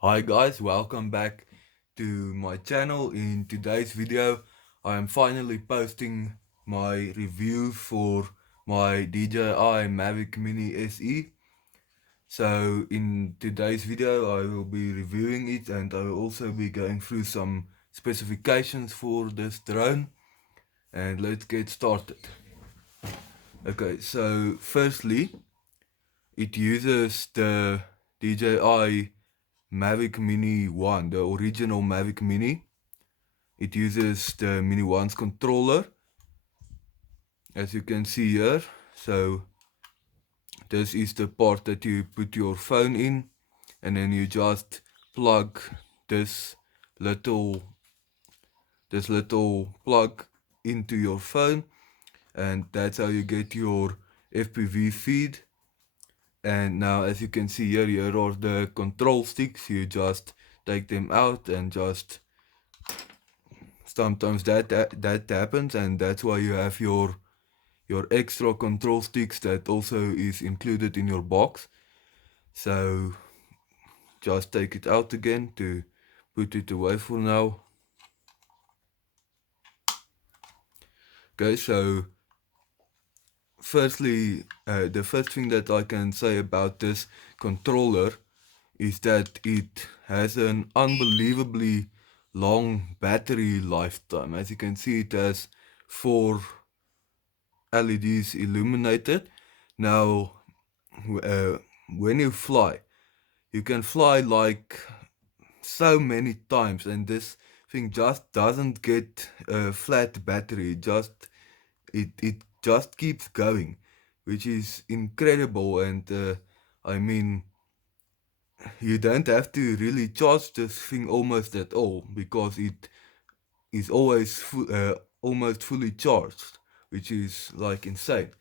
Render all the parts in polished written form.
Hi guys, welcome back to my channel. In today's video, I am finally posting my review for my DJI Mavic Mini SE. So in today's video, I will be reviewing it and I will also be going through some specifications for this drone. And let's get started. Okay, so firstly, it uses the DJI Mavic Mini 1, the original Mavic Mini. It uses the Mini 1's controller, as you can see here. So this is the part that you put your phone in, and then you just plug this little plug into your phone, and that's how you get your FPV feed. And now, as you can see here are the control sticks. You just take them out, and just sometimes that happens, and that's why you have your extra control sticks that also is included in your box. So just take it out again to put it away for now. Okay, so firstly, the first thing that I can say about this controller is that it has an unbelievably long battery lifetime. As you can see, it has 4 LEDs illuminated. Now, when you fly, you can fly like so many times, and this thing just doesn't get a flat battery. It just keeps going, which is incredible. And I mean, you don't have to really charge this thing almost at all, because it is always almost fully charged, which is like insane.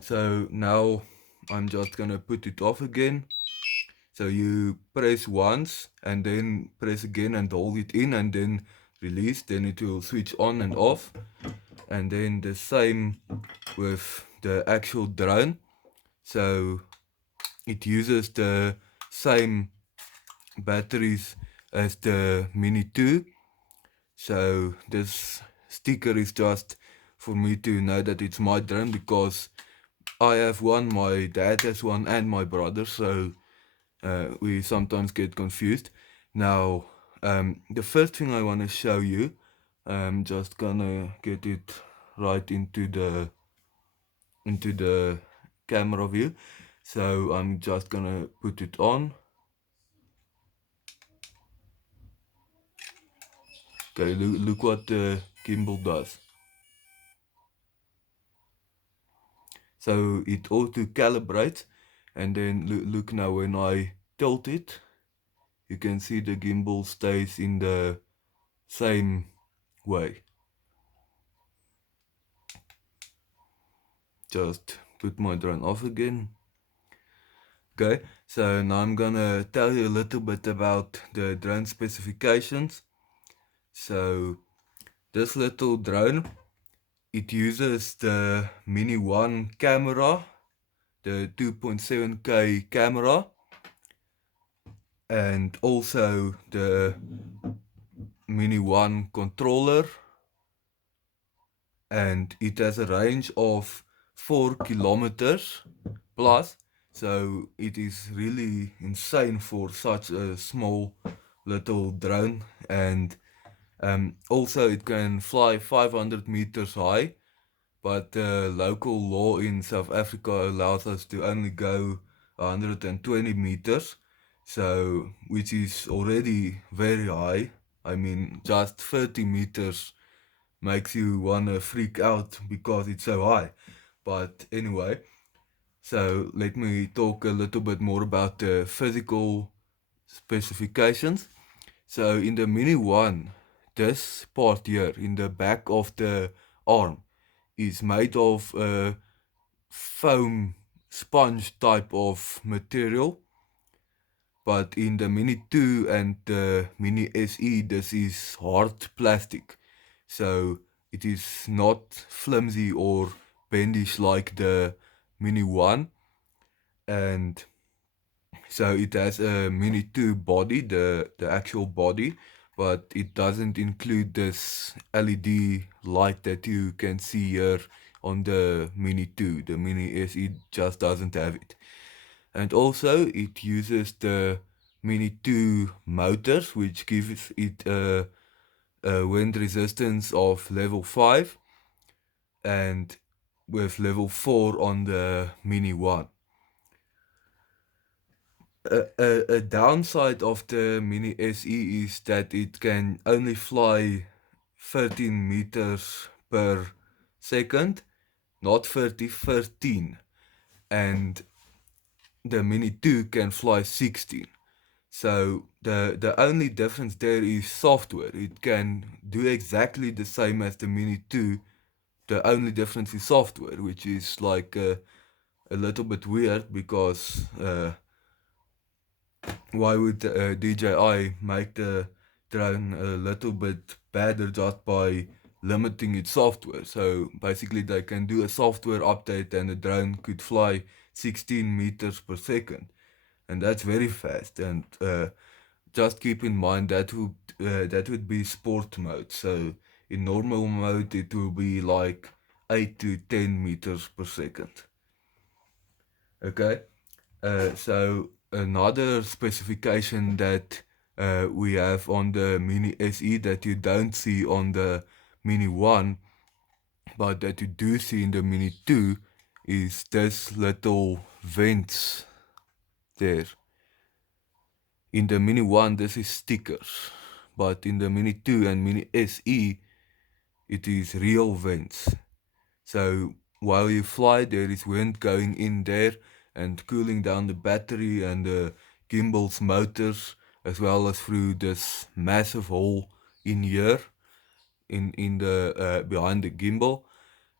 So now I'm just gonna put it off again. So you press once and then press again and hold it in and then release, then it will switch on and off. And then the same with the actual drone. So it uses the same batteries as the Mini 2. So this sticker is just for me to know that it's my drone, because I have one, my dad has one, and my brother. So we sometimes get confused. Now, the first thing I want to show you, I'm just gonna get it right into the camera view. So I'm just gonna put it on. Okay, look what the gimbal does. So it auto calibrates, and then look now, when I tilt it, you can see the gimbal stays in the same way. Just put my drone off again. Okay, so now I'm gonna tell you a little bit about the drone specifications. So this little drone, it uses the Mini 1 camera, the 2.7K camera, and also the Mini 1 controller, and it has a range of 4 kilometers plus. So it is really insane for such a small little drone. And also it can fly 500 meters high, but local law in South Africa allows us to only go 120 meters, so which is already very high. I mean, just 30 meters makes you wanna freak out because it's so high. But anyway, so let me talk a little bit more about the physical specifications. So in the Mini 1, this part here in the back of the arm is made of a foam sponge type of material. But in the Mini 2 and the Mini SE, this is hard plastic. So it is not flimsy or bendish like the Mini 1. And So it has a Mini 2 body, the actual body, but it doesn't include this LED light that you can see here on the Mini 2. The Mini SE just doesn't have it. And also it uses the Mini 2 motors, which gives it a wind resistance of level 5 and with level 4 on the Mini 1. A downside of the Mini SE is that it can only fly 13 meters per second, not 30, 13. And the Mini 2 can fly 16. So the only difference there is software. It can do exactly the same as the Mini 2. The only difference is software, which is like a little bit weird because why would DJI make the drone a little bit better just by limiting its software? So basically, they can do a software update and the drone could fly 16 meters per second, and that's very fast. And just keep in mind that would be sport mode. So in normal mode, it will be like 8 to 10 meters per second. Okay. So another specification that we have on the Mini SE that you don't see on the Mini 1, but that you do see in the Mini 2 is this little vents there. In the Mini 1, this is stickers, but in the Mini 2 and Mini SE, it is real vents. So while you fly, there is wind going in there and cooling down the battery and the gimbal's motors, as well as through this massive hole in here, in the behind the gimbal.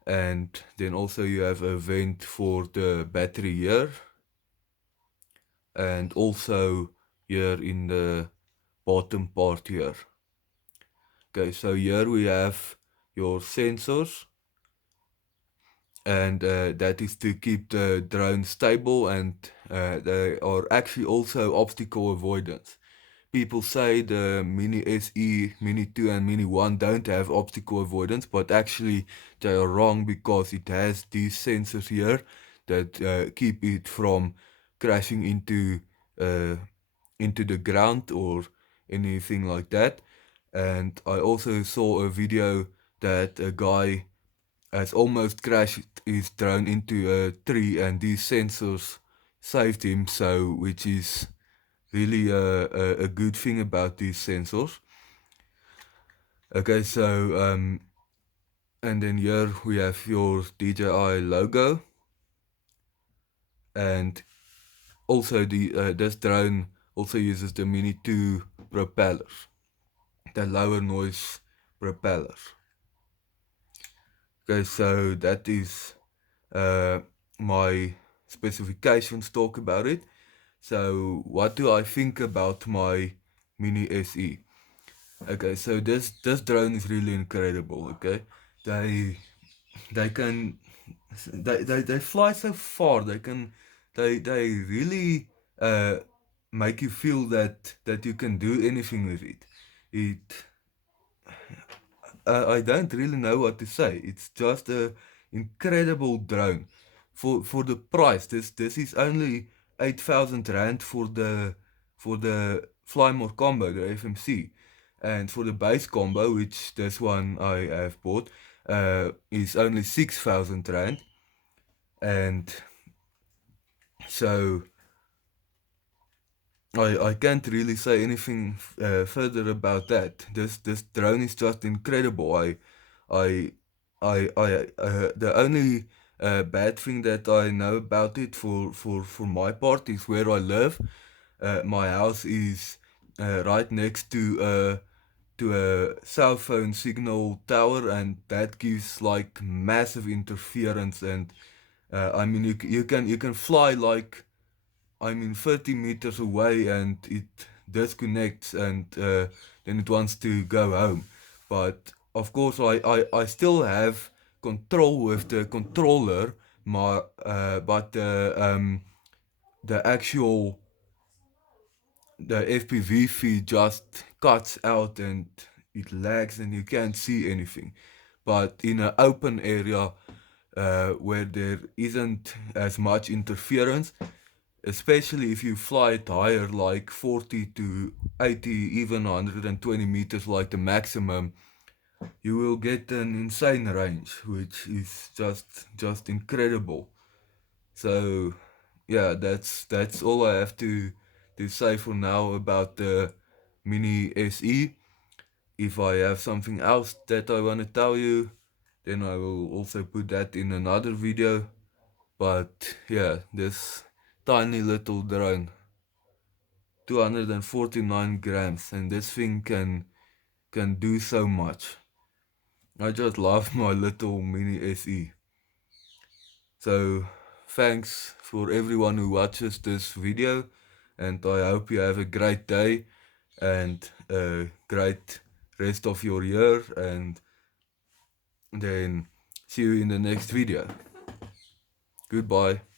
And then also you have a vent for the battery here, and also here in the bottom part here. Okay, so here we have your sensors, and that is to keep the drone stable, and they are actually also obstacle avoidance. People say the Mini SE, Mini 2 and Mini 1 don't have optical avoidance, but actually they are wrong because it has these sensors here that keep it from crashing into the ground or anything like that. And I also saw a video that a guy has almost crashed his drone into a tree, and these sensors saved him. So, which is really a good thing about these sensors. Okay, so and then here we have your DJI logo, and also the this drone also uses the Mini 2 propellers, the lower noise propellers. Okay, so that is my specifications talk about it. So what do I think about my Mini SE? Okay, so this drone is really incredible. Okay, they they can they fly so far. They really make you feel that you can do anything with it. It I don't really know what to say. It's just a incredible drone for the price. This is only 8,000 rand for the Fly More combo, the FMC, and for the base combo, which this one I have bought, is only 6,000 rand, and so I can't really say anything further about that. This drone is just incredible. I the only bad thing that I know about it for my part is where I live. My house is right next to a cell phone signal tower, and that gives like massive interference. And I mean, you can fly like, I mean, 30 meters away, and it disconnects, and then it wants to go home. But of course, I still have control with the controller, but the actual the FPV feed just cuts out and it lags and you can't see anything. But in an open area where there isn't as much interference, especially if you fly it higher, like 40 to 80, even 120 meters, like the maximum, you will get an insane range, which is just incredible. So yeah, that's all I have to say for now about the Mini SE. If I have something else that I want to tell you, then I will also put that in another video. But yeah, this tiny little drone, 249 grams, and this thing can do so much. I just love my little Mini SE. So thanks for everyone who watches this video, and I hope you have a great day and a great rest of your year, and then see you in the next video. Goodbye.